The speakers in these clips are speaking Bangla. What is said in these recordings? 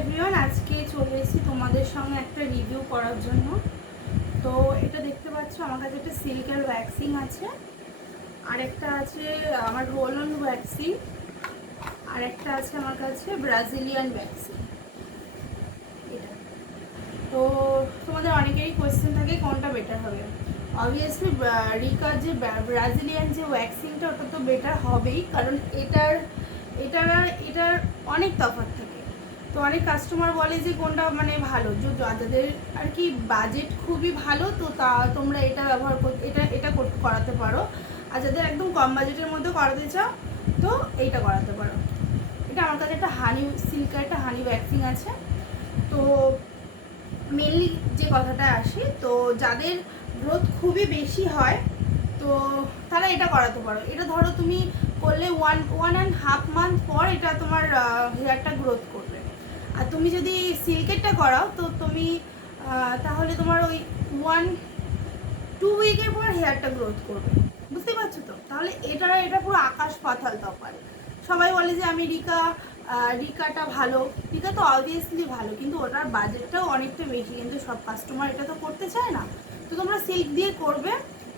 এভরিওয়ান আজকে চলে এসেছি তোমাদের সঙ্গে একটা রিভিউ করার জন্য। তো এটা দেখতে পাচ্ছ, আমার কাছে একটা সিল্কের ওয়্যাক্সিং আছে, আর একটা আছে আমার রোল অন ওয়্যাক্সিং আর একটা আছে আমার কাছে ব্রাজিলিয়ান ওয়্যাক্সিং এটা। তো তোমাদের অনেকেরই কোয়েশ্চেন থাকে, কোনটা বেটার হবে? অবভিয়াসলি রিকার যে ব্রাজিলিয়ান যে ওয়্যাক্সিংটা ওটা তো বেটার হবেই, কারণ এটার এটার এটার অনেক তফাৎ থাকে। তো অনেক কাস্টমার বলে যে কোনটা মানে ভালো। যাদের আর কি বাজেট খুবই ভালো, তো তা তোমরা এটা ব্যবহার করতে এটা এটা করাতে পারো। আর যাদের একদম কম বাজেটের মধ্যে করাতে চাও, তো এইটা করাতে পারো। এটা আমার কাছে একটা হানি সিল্কের একটা হানি ভ্যাকসিন আছে। তো মেনলি যে কথাটা আসি, তো যাদের গ্রোথ খুবই বেশি হয়, তো তারা এটা করাতে পারো। এটা ধরো তুমি করলে one one and half month পর এটা তোমার হেয়ারটা গ্রোথ করবে। আর তুমি যদি সিল্কেরটা করাও, তো তুমি তাহলে তোমার ওই ওয়ান টু উইকের পর হেয়ারটা গ্রোথ করবে। বুঝতে পারছ তো? তাহলে এটা এটা পুরো আকাশ পাতাল তফাৎ। সবাই বলে যে আমি রিকা রিকাটা ভালো। রিকা তো অবভিয়াসলি ভালো, কিন্তু ওটার বাজেটটাও অনেকটা বেশি, কিন্তু সব কাস্টমার এটা তো করতে চায় না। তো তোমরা সিল্ক দিয়ে করবে,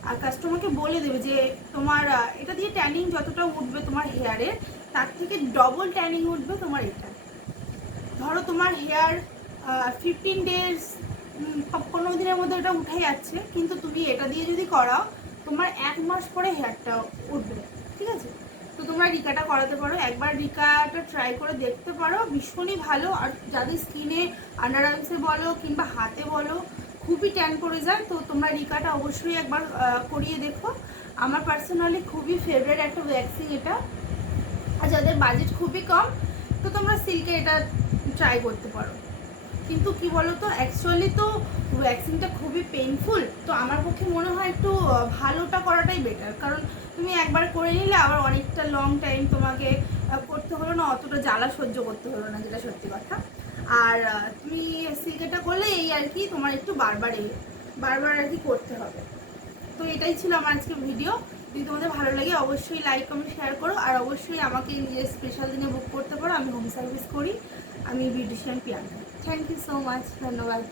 আর কাস্টমারকে বলে দেবে যে তোমার এটা দিয়ে ট্যানিং যতটা উঠবে তোমার হেয়ারের তার থেকে ডবল ট্যানিং উঠবে তোমার এটা ধরো তোমার হেয়ার ফিফটিন ডেজ পনেরো দিনের মধ্যে ওটা উঠে যাচ্ছে, কিন্তু তুমি এটা দিয়ে যদি করাও, তোমার এক মাস পরে হেয়ারটা উঠবে, ঠিক আছে? তো তোমরা রিকাটা করাতে পারো। একবার রিকাটা ট্রাই করে দেখতে পারো, ভীষণই ভালো। আর যাদের স্কিনে আন্ডার আর্মসে বলো কিংবা হাতে বলো, খুবই ট্যান করে যায়। তো তোমরা রিকাটা অবশ্যই একবার করিয়ে দেখো। আমার পার্সোনালি খুবই ফেভারিট একটা ভ্যাকসিন এটা। আর যাদের বাজেট খুবই কম, তো তোমরা সিল্কে এটা ট্রাই করতে পারো। কিন্তু কি বলো তো অ্যাকচুয়ালি তো ভ্যাকসিনটা খুবই পেইনফুল তো আমার পক্ষে মনে হয় একটু ভালোটা করাটাই বেটার কারণ তুমি একবার করে নিলে আবার অনেকটা লং টাইম তোমাকে করতে হলো না, অতটা জ্বালা সহ্য করতে হলো না, যেটা সত্যি কথা। আর তুমি সিল্কেটা করলে এই আর কি, তোমার একটু বারবার এই, বারবার আর কি করতে হবে। তো এটাই ছিল আমার আজকে ভিডিও যদি তোমাদের ভালো লাগে, অবশ্যই লাইক কমেন্ট শেয়ার করো। আর অবশ্যই আমাকে নিজের স্পেশাল দিনে বুক করতে পারো। আমি হোম সার্ভিস করি। আমি beautician Priyanka. Thank you so much ধন্যবাদ।